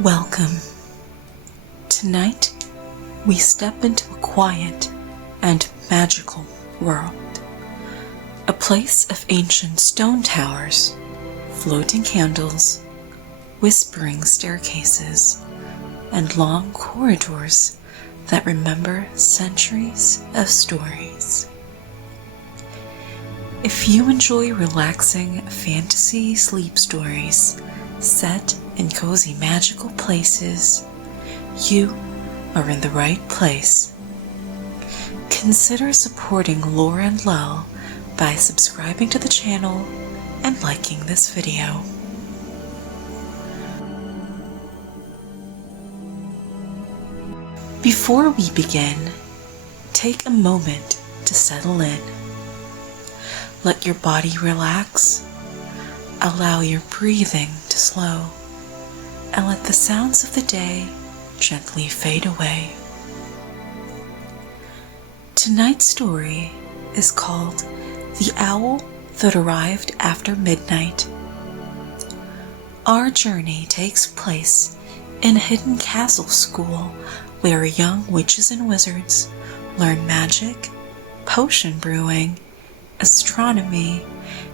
Welcome. Tonight, we step into a quiet and magical world. A place of ancient stone towers, floating candles, whispering staircases, and long corridors that remember centuries of stories. If you enjoy relaxing fantasy sleep stories set in cozy magical places, you are in the right place. Consider supporting Lore and Lull by subscribing to the channel and liking this video. Before we begin, take a moment to settle in. Let your body relax, allow your breathing to slow, and let the sounds of the day gently fade away. Tonight's story is called The Owl That Arrived After Midnight. Our journey takes place in a hidden castle school where young witches and wizards learn magic, potion brewing, astronomy,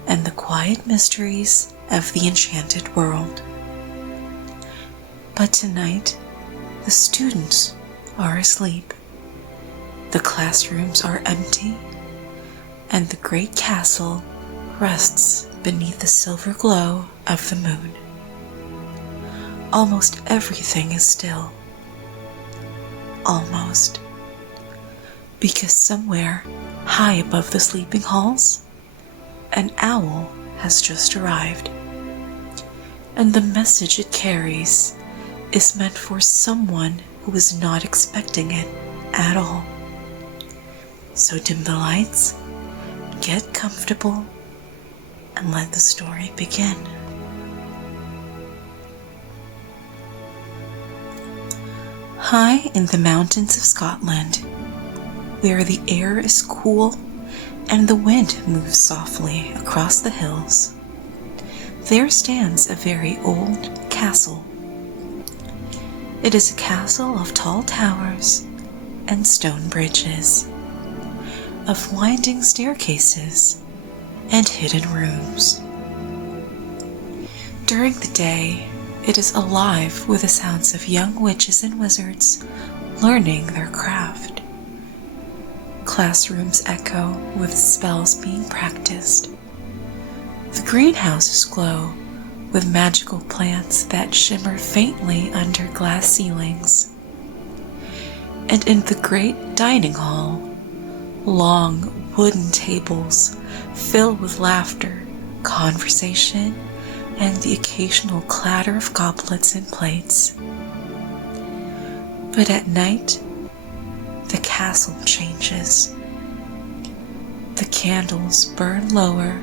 and the quiet mysteries of the enchanted world. But tonight, the students are asleep. The classrooms are empty, and the great castle rests beneath the silver glow of the moon. Almost everything is still. Almost. Because somewhere high above the sleeping halls, an owl has just arrived. And the message it carries is meant for someone who is not expecting it at all. So dim the lights, get comfortable, and let the story begin. High in the mountains of Scotland, where the air is cool and the wind moves softly across the hills, there stands a very old castle. It is a castle of tall towers and stone bridges, of winding staircases and hidden rooms. During the day, it is alive with the sounds of young witches and wizards learning their craft. Classrooms echo with spells being practiced. The greenhouses glow with magical plants that shimmer faintly under glass ceilings. And in the great dining hall, long wooden tables fill with laughter, conversation, and the occasional clatter of goblets and plates. But at night, the castle changes. The candles burn lower,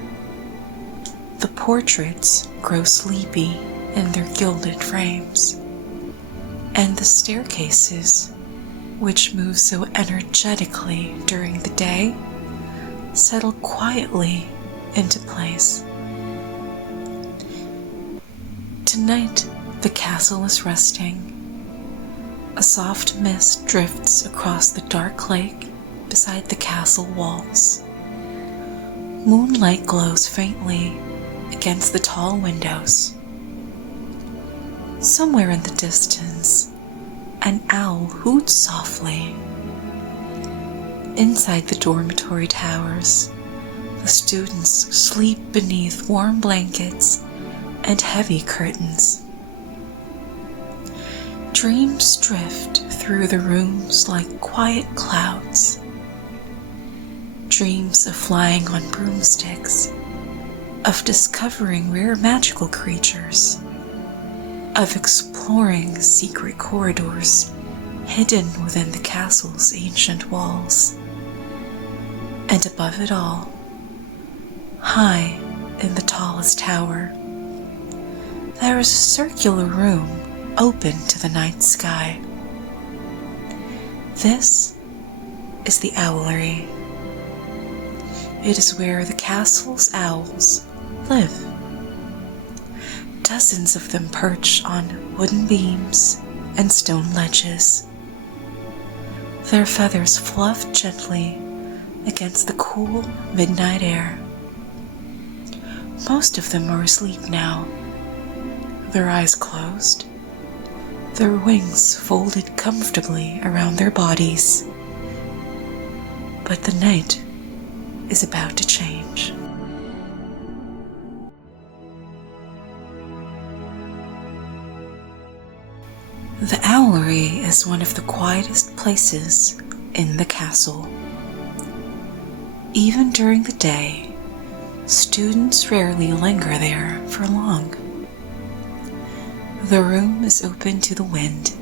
the portraits grow sleepy in their gilded frames, and the staircases, which move so energetically during the day, settle quietly into place. Tonight, the castle is resting. A soft mist drifts across the dark lake beside the castle walls. Moonlight glows faintly against the tall windows. Somewhere in the distance, an owl hoots softly. Inside the dormitory towers, the students sleep beneath warm blankets and heavy curtains. Dreams drift through the rooms like quiet clouds. Dreams of flying on broomsticks, of discovering rare magical creatures, of exploring secret corridors hidden within the castle's ancient walls. And above it all, high in the tallest tower, there is a circular room open to the night sky. This is the owlery. It is where the castle's owls live. Dozens of them perch on wooden beams and stone ledges. Their feathers fluff gently against the cool midnight air. Most of them are asleep now, their eyes closed, their wings folded comfortably around their bodies. But the night is about to change. The owlery is one of the quietest places in the castle. Even during the day, students rarely linger there for long. The room is open to the wind,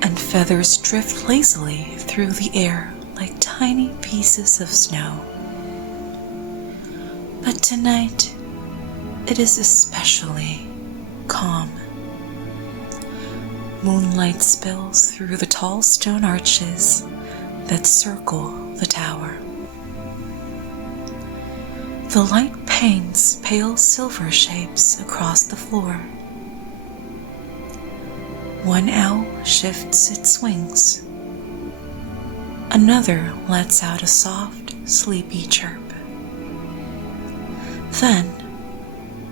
and feathers drift lazily through the air like tiny pieces of snow. But tonight, it is especially calm. Moonlight spills through the tall stone arches that circle the tower. The light paints pale silver shapes across the floor. One owl shifts its wings. Another lets out a soft, sleepy chirp. Then,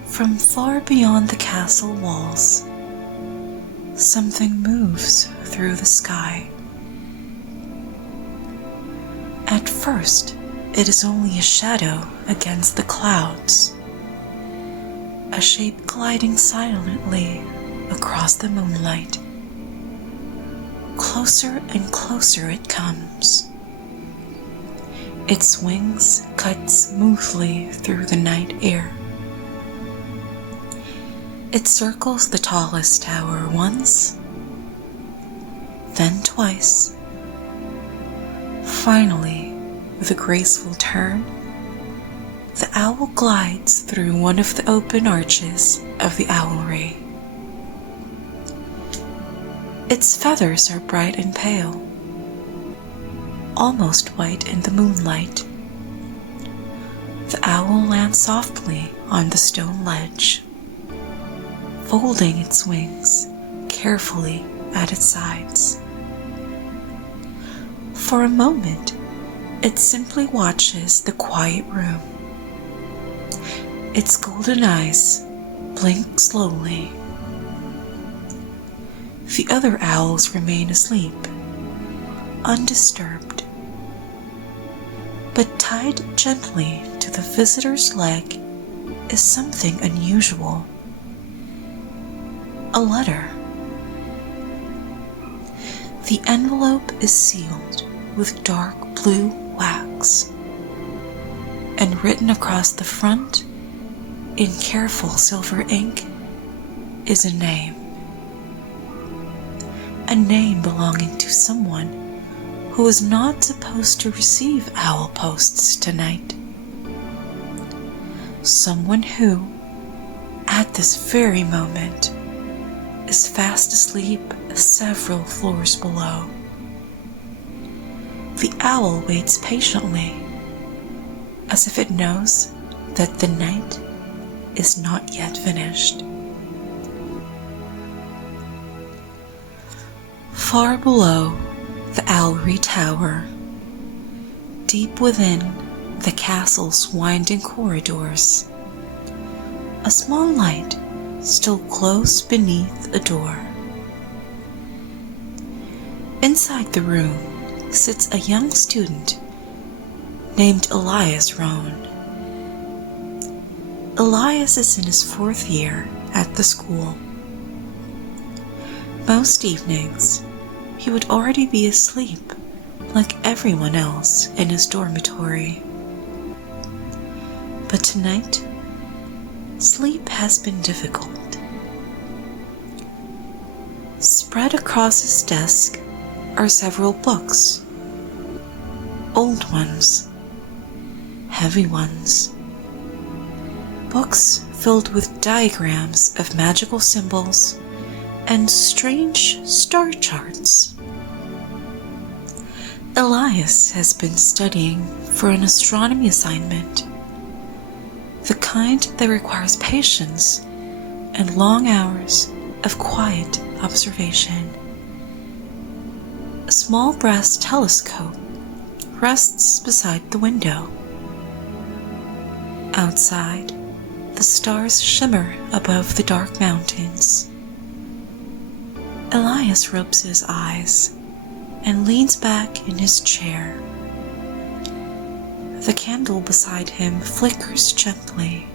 from far beyond the castle walls, something moves through the sky. At first, it is only a shadow against the clouds, a shape gliding silently across the moonlight. Closer and closer it comes. Its wings cut smoothly through the night air. It circles the tallest tower once, then twice. Finally, with a graceful turn, the owl glides through one of the open arches of the owlery. Its feathers are bright and pale, almost white in the moonlight. The owl lands softly on the stone ledge, folding its wings carefully at its sides. For a moment, it simply watches the quiet room. Its golden eyes blink slowly. The other owls remain asleep, undisturbed. But tied gently to the visitor's leg is something unusual. A letter. The envelope is sealed with dark blue wax, and written across the front in careful silver ink is a name. A name belonging to someone who is not supposed to receive owl posts tonight. Someone who, at this very moment, is fast asleep several floors below. The owl waits patiently, as if it knows that the night is not yet finished. Far below the owlery tower, deep within the castle's winding corridors, a small light still glows beneath a door. Inside the room sits a young student named Elias Rohn. Elias is in his 4th year at the school. Most evenings, he would already be asleep like everyone else in his dormitory. But tonight, sleep has been difficult. Spread across his desk are several books. Old ones, heavy ones. Books filled with diagrams of magical symbols and strange star charts. Elias has been studying for an astronomy assignment, the kind that requires patience and long hours of quiet observation. A small brass telescope rests beside the window. Outside, the stars shimmer above the dark mountains. Elias rubs his eyes and leans back in his chair. The candle beside him flickers gently.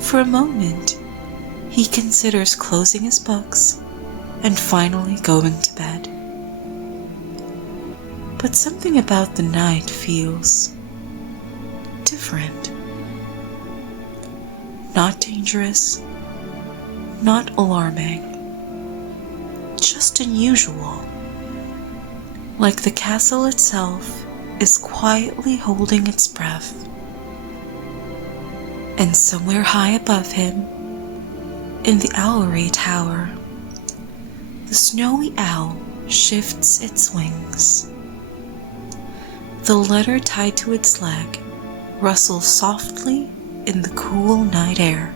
For a moment, he considers closing his books and finally going to bed. But something about the night feels different. Not dangerous, not alarming, just unusual. Like the castle itself is quietly holding its breath. And somewhere high above him, in the owlery tower, the snowy owl shifts its wings. The letter tied to its leg rustles softly in the cool night air.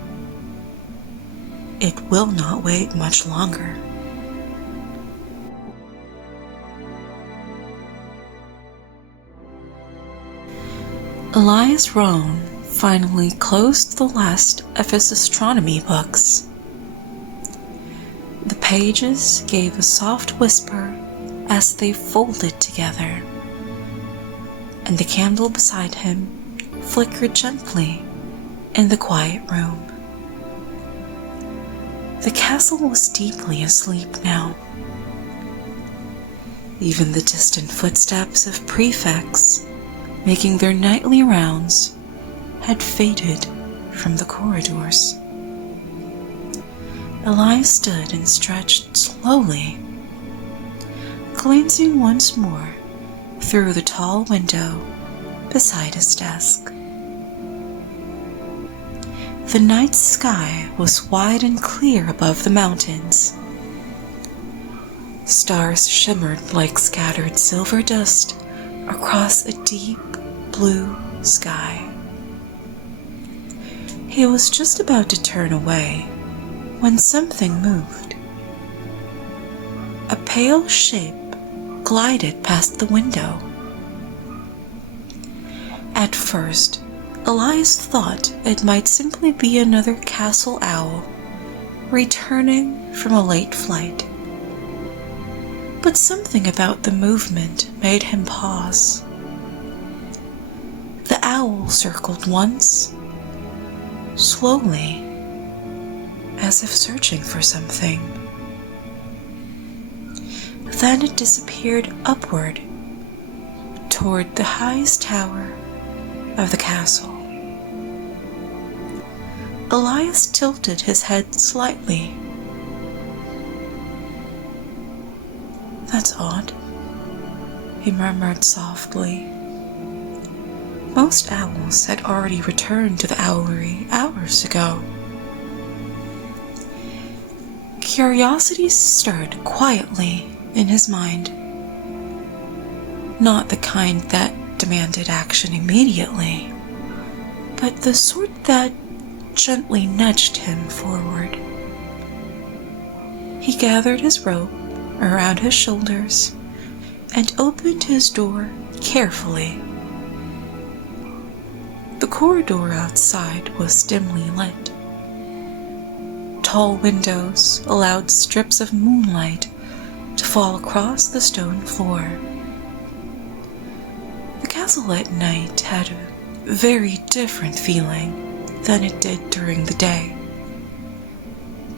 It will not wait much longer. Elias Rohn finally closed the last of his astronomy books. The pages gave a soft whisper as they folded together, and the candle beside him flickered gently in the quiet room. The castle was deeply asleep now. Even the distant footsteps of prefects making their nightly rounds had faded from the corridors. Elias stood and stretched slowly, glancing once more through the tall window beside his desk. The night sky was wide and clear above the mountains. Stars shimmered like scattered silver dust across a deep blue sky. He was just about to turn away when something moved. A pale shape glided past the window. At first, Elias thought it might simply be another castle owl returning from a late flight. But something about the movement made him pause. The owl circled once, slowly, as if searching for something. Then it disappeared upward toward the highest tower of the castle. Elias tilted his head slightly. "That's odd," he murmured softly. Most owls had already returned to the owlery hours ago. Curiosity stirred quietly in his mind. Not the kind that demanded action immediately, but the sort that gently nudged him forward. He gathered his rope around his shoulders and opened his door carefully. The corridor outside was dimly lit. Tall windows allowed strips of moonlight to fall across the stone floor. The castle at night had a very different feeling than it did during the day.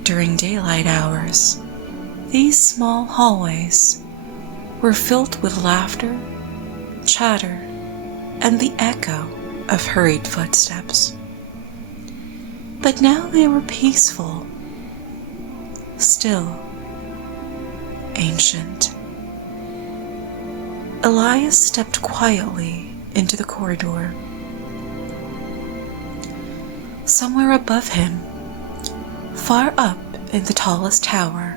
During daylight hours, these small hallways were filled with laughter, chatter, and the echo of hurried footsteps. But now they were peaceful, still, ancient. Elias stepped quietly into the corridor. Somewhere above him, far up in the tallest tower,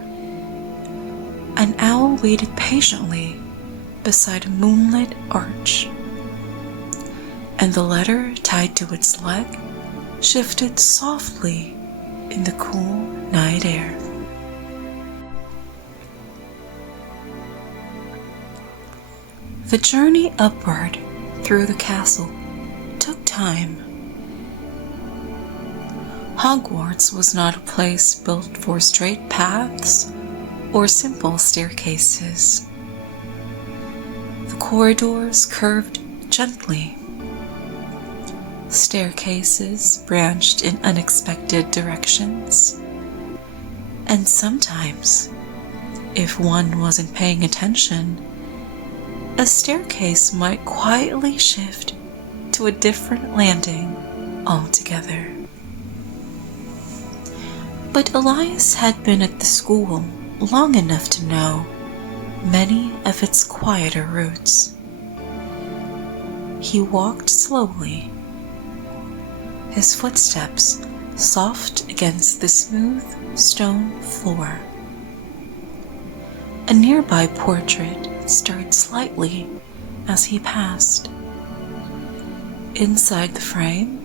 an owl waited patiently beside a moonlit arch, and the letter tied to its leg shifted softly in the cool night air. The journey upward through the castle took time. Hogwarts was not a place built for straight paths or simple staircases. The corridors curved gently. Staircases branched in unexpected directions. And sometimes, if one wasn't paying attention, a staircase might quietly shift to a different landing altogether. But Elias had been at the school long enough to know many of its quieter routes. He walked slowly, his footsteps soft against the smooth stone floor. A nearby portrait stirred slightly as he passed. Inside the frame,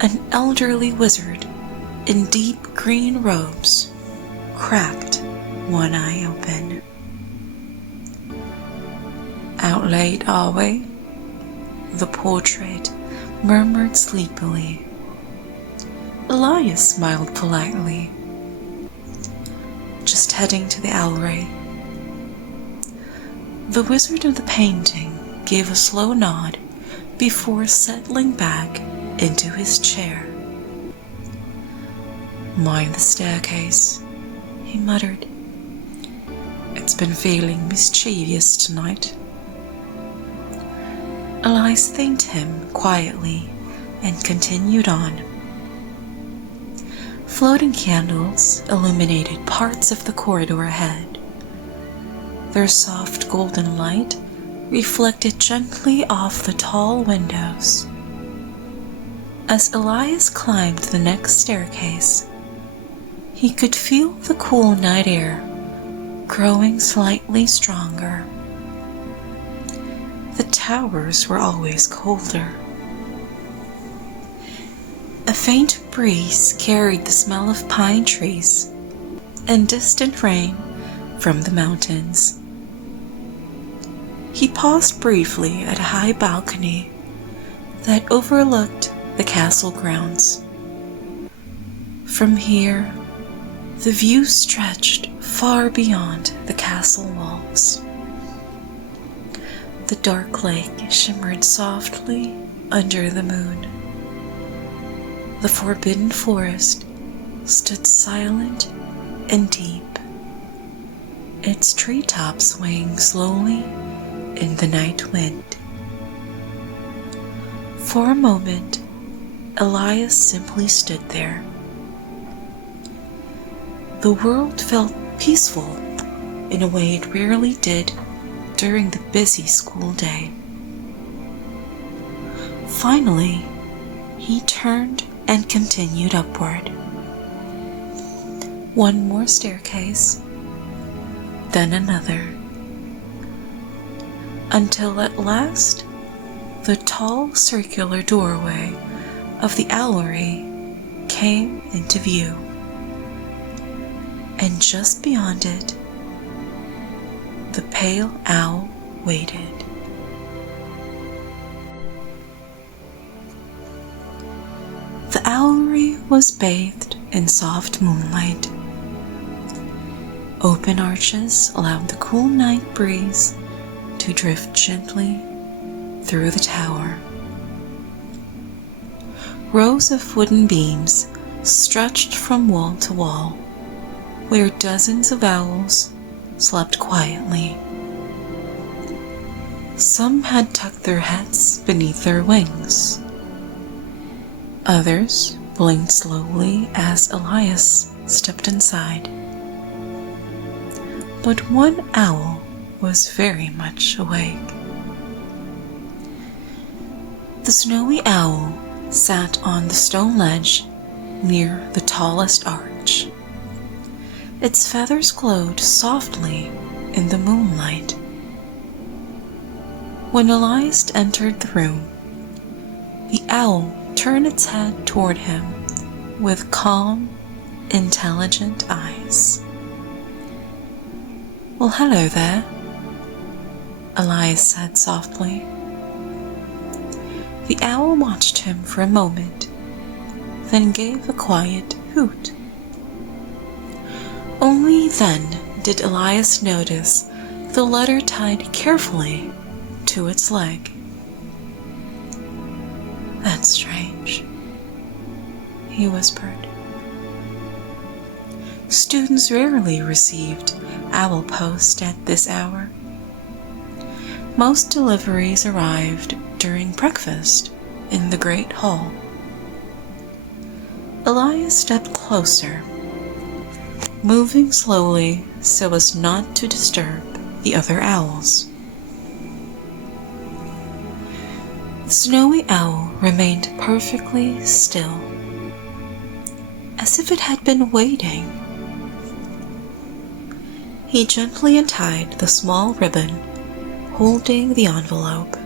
an elderly wizard in deep green robes cracked one eye open. "Out late, are we?" the portrait murmured sleepily. Elias smiled politely. "Just heading to the owlery." The wizard of the painting gave a slow nod before settling back into his chair. "Mind the staircase," he muttered. "It's been feeling mischievous tonight." Elias thanked him quietly and continued on. Floating candles illuminated parts of the corridor ahead. Their soft golden light reflected gently off the tall windows. As Elias climbed the next staircase, he could feel the cool night air growing slightly stronger. The towers were always colder. A faint breeze carried the smell of pine trees and distant rain from the mountains. He paused briefly at a high balcony that overlooked the castle grounds. From here, the view stretched far beyond the castle walls. The dark lake shimmered softly under the moon. The forbidden forest stood silent and deep, its treetops swaying slowly in the night wind. For a moment, Elias simply stood there. The world felt peaceful in a way it rarely did during the busy school day. Finally, he turned and continued upward. One more staircase, then another, until at last the tall circular doorway of the owlery came into view. And just beyond it, the pale owl waited. The owlery was bathed in soft moonlight. Open arches allowed the cool night breeze to drift gently through the tower. Rows of wooden beams stretched from wall to wall, where dozens of owls slept quietly. Some had tucked their heads beneath their wings. Others blinked slowly as Elias stepped inside. But one owl was very much awake. The snowy owl sat on the stone ledge near the tallest arch. Its feathers glowed softly in the moonlight. When Elias entered the room, the owl turned its head toward him with calm, intelligent eyes. "Well, hello there," Elias said softly. The owl watched him for a moment, then gave a quiet hoot. Only then did Elias notice the letter tied carefully to its leg. "That's strange," he whispered. Students rarely received owl post at this hour. Most deliveries arrived during breakfast in the great hall. Elias stepped closer, moving slowly so as not to disturb the other owls. The snowy owl remained perfectly still, as if it had been waiting. He gently untied the small ribbon holding the envelope.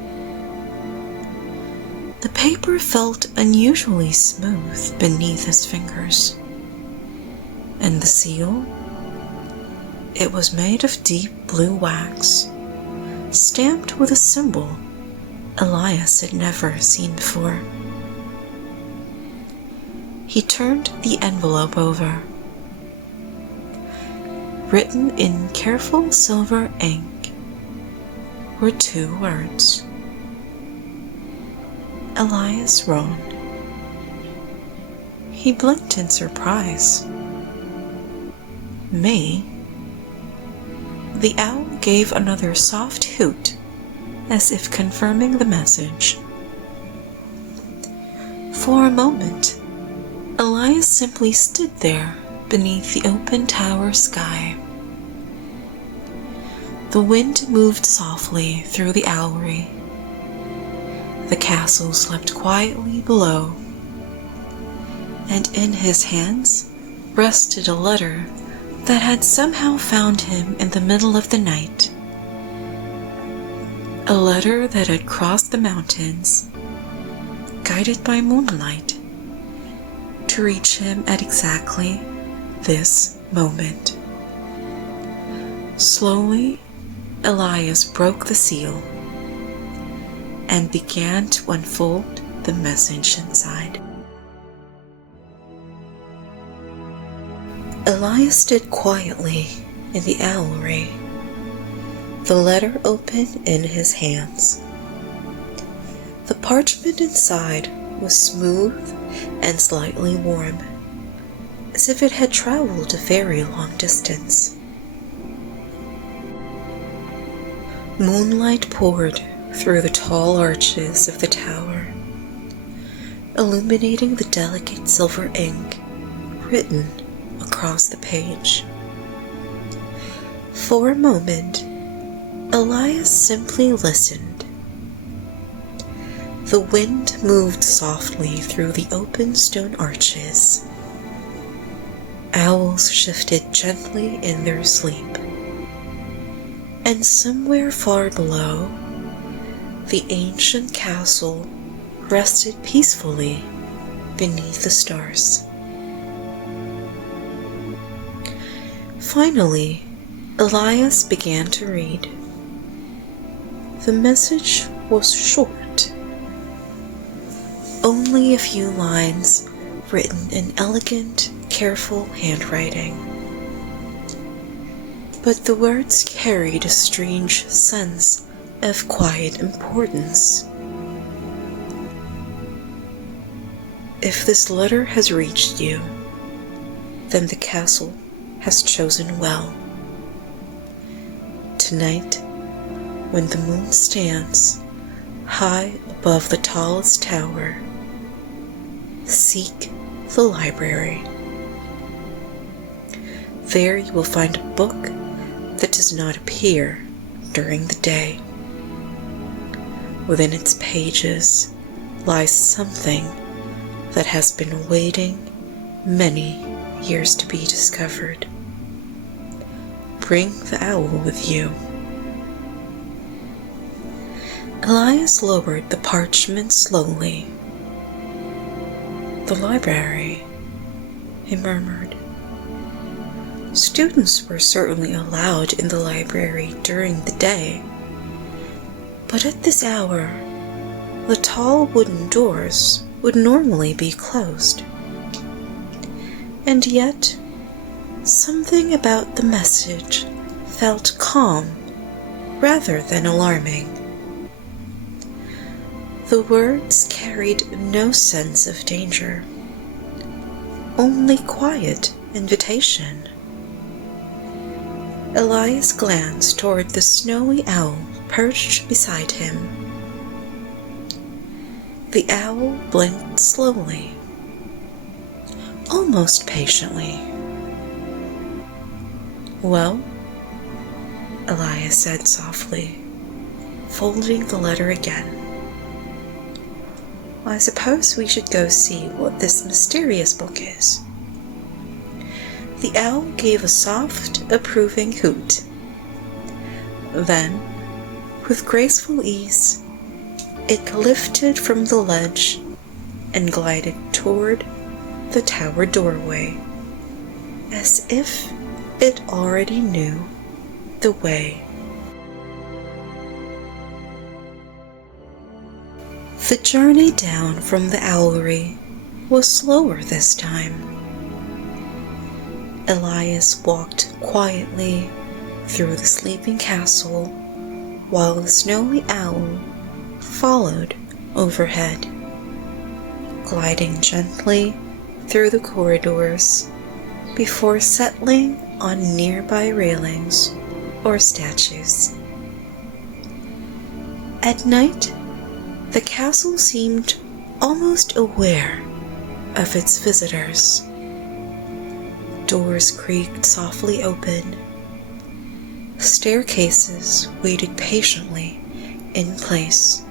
The paper felt unusually smooth beneath his fingers. And the seal? It was made of deep blue wax, stamped with a symbol Elias had never seen before. He turned the envelope over. Written in careful silver ink were 2 words: Elias Rohn. He blinked in surprise. "Me?" The owl gave another soft hoot, as if confirming the message. For a moment, Elias simply stood there beneath the open tower sky. The wind moved softly through the owlery. The castle slept quietly below, and in his hands rested a letter that had somehow found him in the middle of the night. A letter that had crossed the mountains, guided by moonlight, to reach him at exactly this moment. Slowly, Elias broke the seal and began to unfold the message inside. Elias stood quietly in the owlery, the letter open in his hands. The parchment inside was smooth and slightly warm, as if it had traveled a very long distance. Moonlight poured through the tall arches of the tower, illuminating the delicate silver ink written across the page. For a moment, Elias simply listened. The wind moved softly through the open stone arches. Owls shifted gently in their sleep. And somewhere far below, the ancient castle rested peacefully beneath the stars. Finally, Elias began to read. The message was short, only a few lines written in elegant, careful handwriting. But the words carried a strange sense of quiet importance. If this letter has reached you, then the castle has chosen well. Tonight, when the moon stands high above the tallest tower, seek the library. There you will find a book that does not appear during the day. Within its pages lies something that has been waiting many years to be discovered. Bring the owl with you. Elias lowered the parchment slowly. The library, he murmured. Students were certainly allowed in the library during the day, but at this hour, the tall wooden doors would normally be closed. And yet, something about the message felt calm rather than alarming. The words carried no sense of danger, only quiet invitation. Elias glanced toward the snowy owl perched beside him. The owl blinked slowly, almost patiently. "Well?" Elias said softly, folding the letter again. "I suppose we should go see what this mysterious book is." The owl gave a soft, approving hoot. Then, with graceful ease, it lifted from the ledge and glided toward the tower doorway, as if it already knew the way. The journey down from the owlery was slower this time. Elias walked quietly through the sleeping castle while the snowy owl followed overhead, gliding gently through the corridors before settling on nearby railings or statues. At night, the castle seemed almost aware of its visitors. Doors creaked softly open. Staircases waited patiently in place.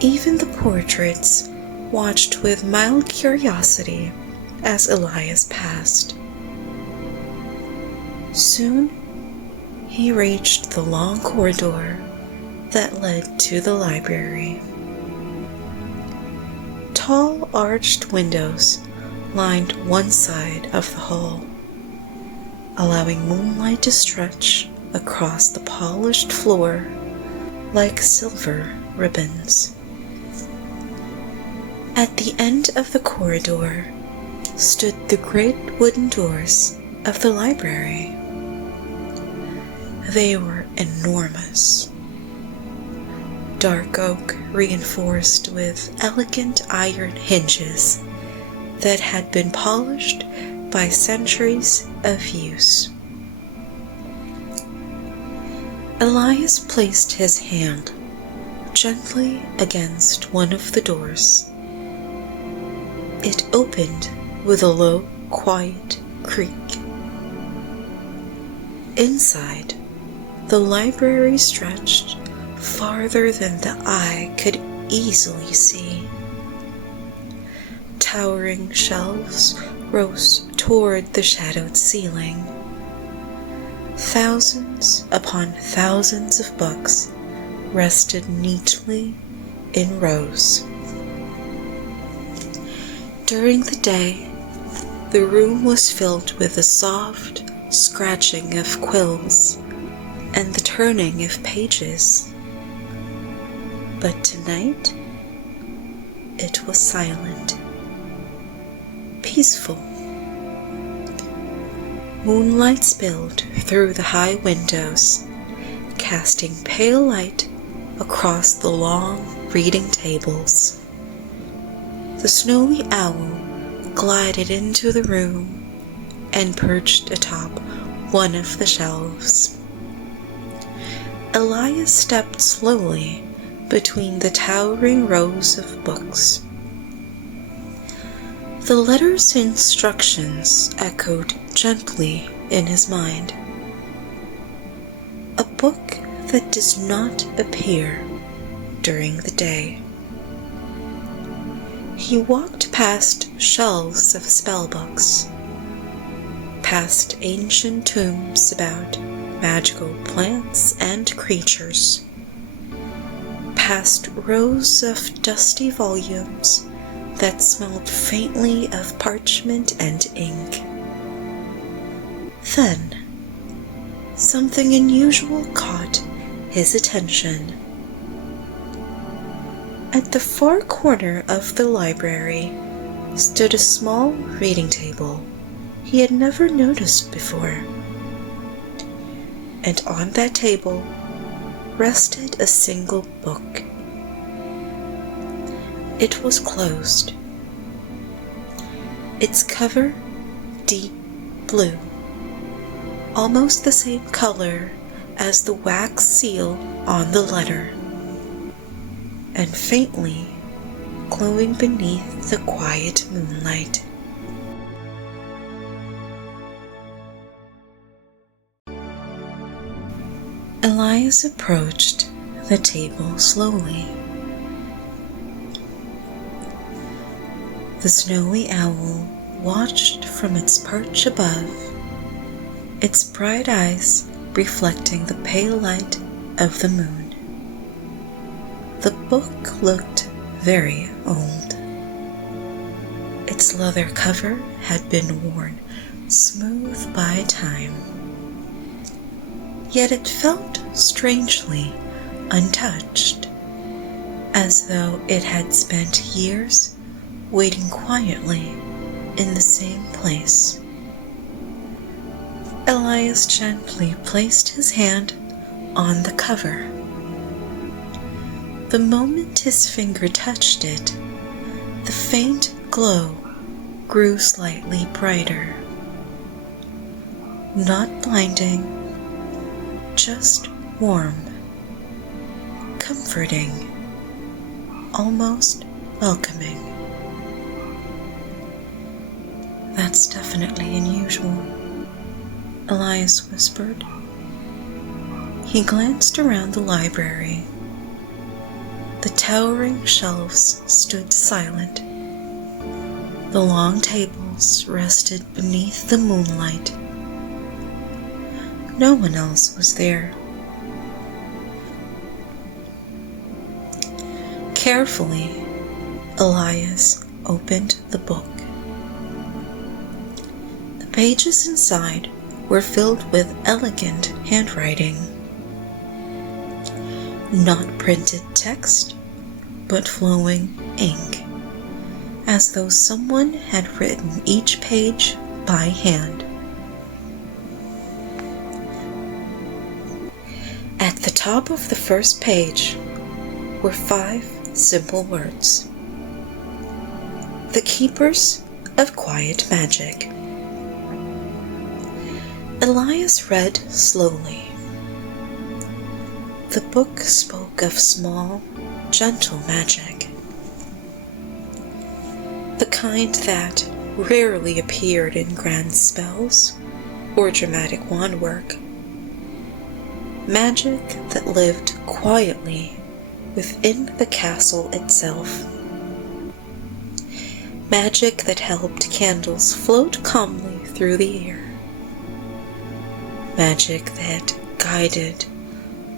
Even the portraits watched with mild curiosity as Elias passed. Soon, he reached the long corridor that led to the library. Tall arched windows lined one side of the hall, allowing moonlight to stretch across the polished floor like silver ribbons. At the end of the corridor stood the great wooden doors of the library. They were enormous. Dark oak reinforced with elegant iron hinges that had been polished by centuries of use. Elias placed his hand gently against one of the doors. It opened with a low, quiet creak. Inside, the library stretched farther than the eye could easily see. Towering shelves rose toward the shadowed ceiling. Thousands upon thousands of books rested neatly in rows. During the day, the room was filled with the soft scratching of quills and the turning of pages. But tonight, it was silent, peaceful. Moonlight spilled through the high windows, casting pale light across the long reading tables. The snowy owl glided into the room and perched atop one of the shelves. Elias stepped slowly between the towering rows of books. The letter's instructions echoed gently in his mind. A book that does not appear during the day. He walked past shelves of spellbooks, past ancient tombs about magical plants and creatures, past rows of dusty volumes that smelled faintly of parchment and ink. Then, something unusual caught his attention. At the far corner of the library stood a small reading table he had never noticed before. And on that table rested a single book. It was closed, its cover deep blue, almost the same color as the wax seal on the letter, and faintly glowing beneath the quiet moonlight. Elias approached the table slowly. The snowy owl watched from its perch above, its bright eyes reflecting the pale light of the moon. The book looked very old. Its leather cover had been worn smooth by time, yet it felt strangely untouched, as though it had spent years waiting quietly in the same place. Elias gently placed his hand on the cover. The moment his finger touched it, the faint glow grew slightly brighter. Not blinding, just warm, comforting, almost welcoming. "That's definitely unusual," Elias whispered. He glanced around the library. The towering shelves stood silent. The long tables rested beneath the moonlight. No one else was there. Carefully, Elias opened the book. The pages inside were filled with elegant handwriting. Not printed text, but flowing ink, as though someone had written each page by hand. At the top of the first page were 5 simple words: "The Keepers of Quiet Magic." Elias read slowly. The book spoke of small, gentle magic, the kind that rarely appeared in grand spells or dramatic wand work. Magic that lived quietly within the castle itself. Magic that helped candles float calmly through the air. Magic that guided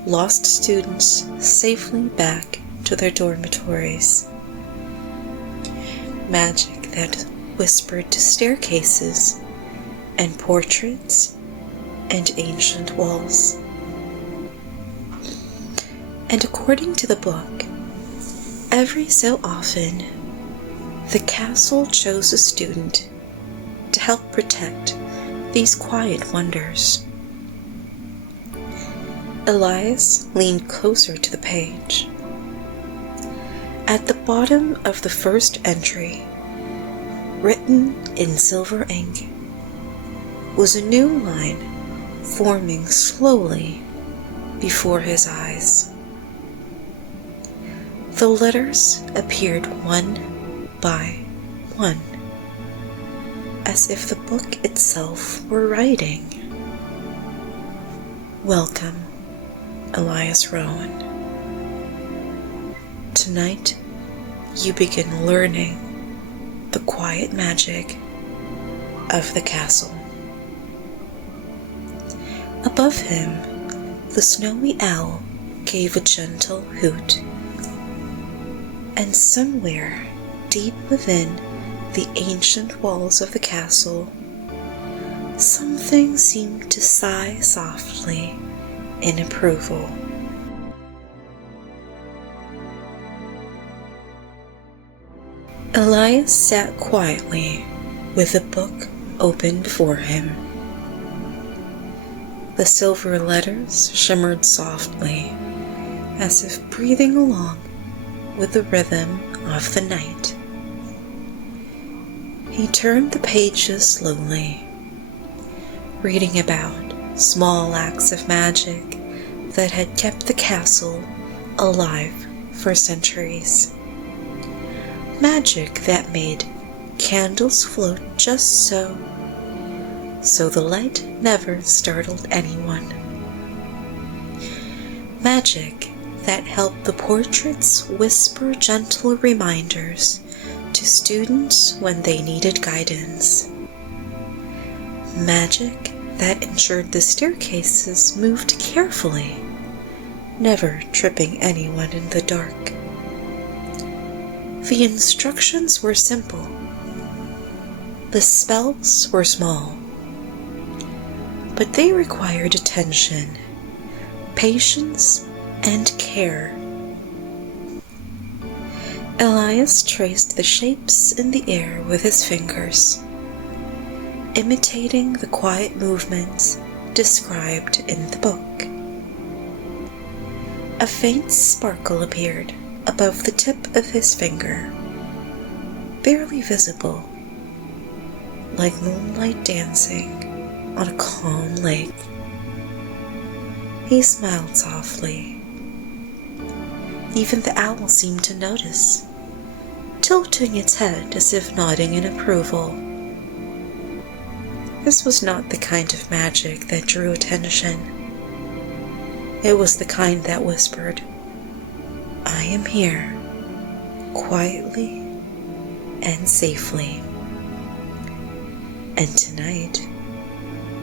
lost students safely back to their dormitories. Magic that whispered to staircases and portraits and ancient walls. And according to the book, every so often, the castle chose a student to help protect these quiet wonders. Elias leaned closer to the page. At the bottom of the first entry, written in silver ink, was a new line forming slowly before his eyes. The letters appeared one by one, as if the book itself were writing. "Welcome, Elias Rowan. Tonight, you begin learning the quiet magic of the castle." Above him, the snowy owl gave a gentle hoot, and somewhere deep within the ancient walls of the castle, something seemed to sigh softly in approval. Elias sat quietly with a book open before him. The silver letters shimmered softly, as if breathing along with the rhythm of the night. He turned the pages slowly, reading about small acts of magic that had kept the castle alive for centuries. Magic that made candles float just so the light never startled anyone. Magic that helped the portraits whisper gentle reminders to students when they needed guidance. Magic that ensured the staircases moved carefully, never tripping anyone in the dark. The instructions were simple. The spells were small, but they required attention, patience, and care. Elias traced the shapes in the air with his fingers, imitating the quiet movements described in the book. A faint sparkle appeared above the tip of his finger, barely visible, like moonlight dancing on a calm lake. He smiled softly. Even the owl seemed to notice, tilting its head as if nodding in approval. This was not the kind of magic that drew attention. It was the kind that whispered, "I am here, quietly and safely." And tonight,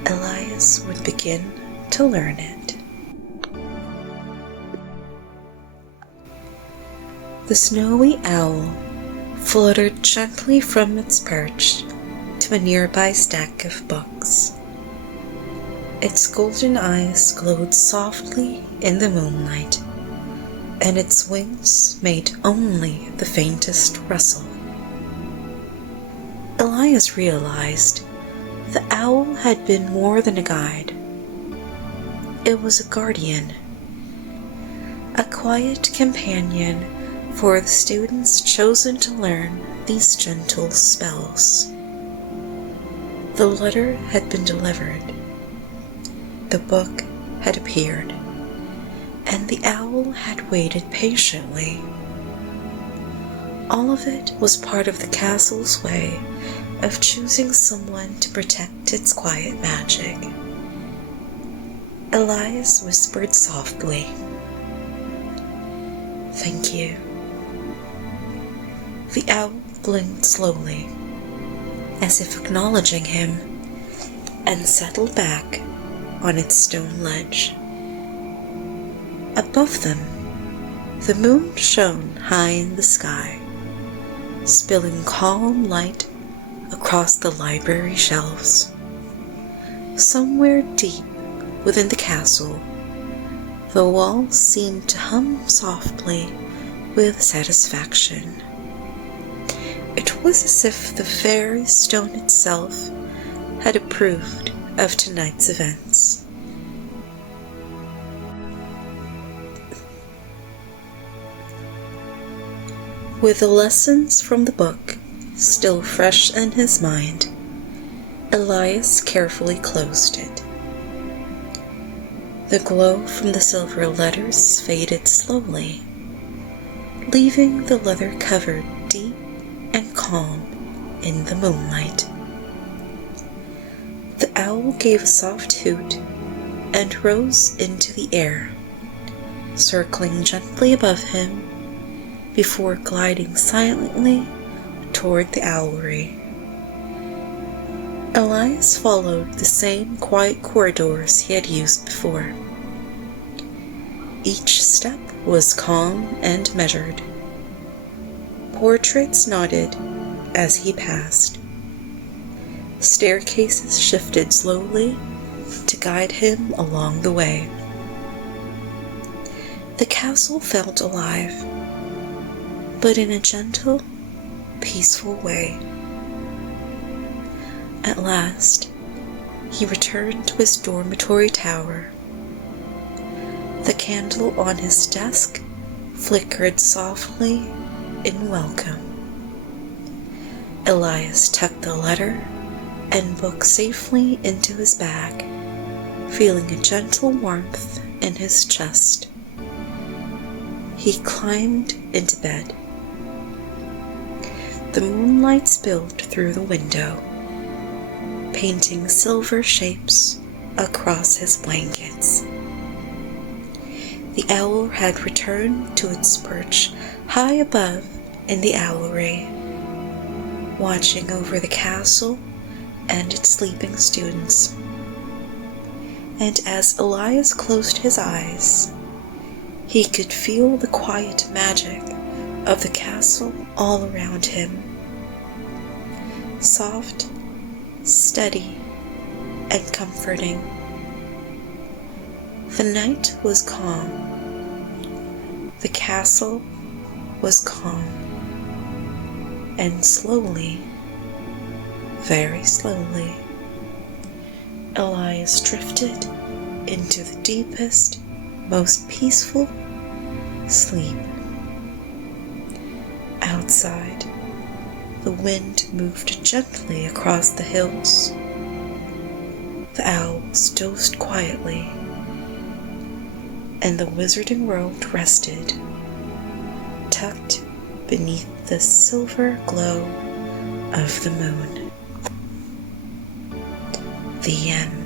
Elias would begin to learn it. The snowy owl fluttered gently from its perch to a nearby stack of books. Its golden eyes glowed softly in the moonlight, and its wings made only the faintest rustle. Elias realized the owl had been more than a guide. It was a guardian, a quiet companion for the students chosen to learn these gentle spells. The letter had been delivered, the book had appeared, and the owl had waited patiently. All of it was part of the castle's way of choosing someone to protect its quiet magic. Elias whispered softly, "Thank you." The owl blinked slowly, as if acknowledging him, and settled back on its stone ledge. Above them, the moon shone high in the sky, spilling calm light across the library shelves. Somewhere deep within the castle, the walls seemed to hum softly with satisfaction. It was as if the very stone itself had approved of tonight's events. With the lessons from the book still fresh in his mind, Elias carefully closed it. The glow from the silver letters faded slowly, leaving the leather cover deep and calm in the moonlight. The owl gave a soft hoot and rose into the air, circling gently above him before gliding silently toward the owlery. Elias followed the same quiet corridors he had used before. Each step was calm and measured, Portraits nodded as he passed. Staircases shifted slowly to guide him along the way. The castle felt alive, but in a gentle, peaceful way. At last, he returned to his dormitory tower. The candle on his desk flickered softly in welcome. Elias tucked the letter and book safely into his bag, feeling a gentle warmth in his chest. He climbed into bed. The moonlight spilled through the window, painting silver shapes across his blankets. The owl had returned to its perch high above in the owlery, watching over the castle and its sleeping students. And as Elias closed his eyes, he could feel the quiet magic of the castle all around him. Soft, steady, and comforting. The night was calm. The castle was calm. And slowly, very slowly, Elias drifted into the deepest, most peaceful sleep. Outside, the wind moved gently across the hills. The owls dozed quietly, and the wizarding world rested, tucked beneath the silver glow of the moon. The end.